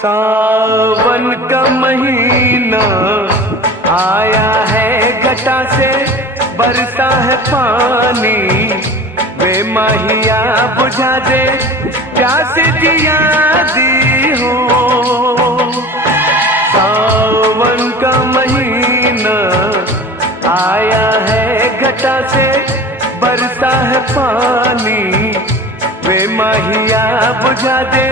सावन का महीना आया है, घटा से बरसा है पानी। वे माहिया बुझा दे प्यास जिया दी हो। सावन का महीना आया है, घटा से बरसा है पानी। वे माहिया बुझा दे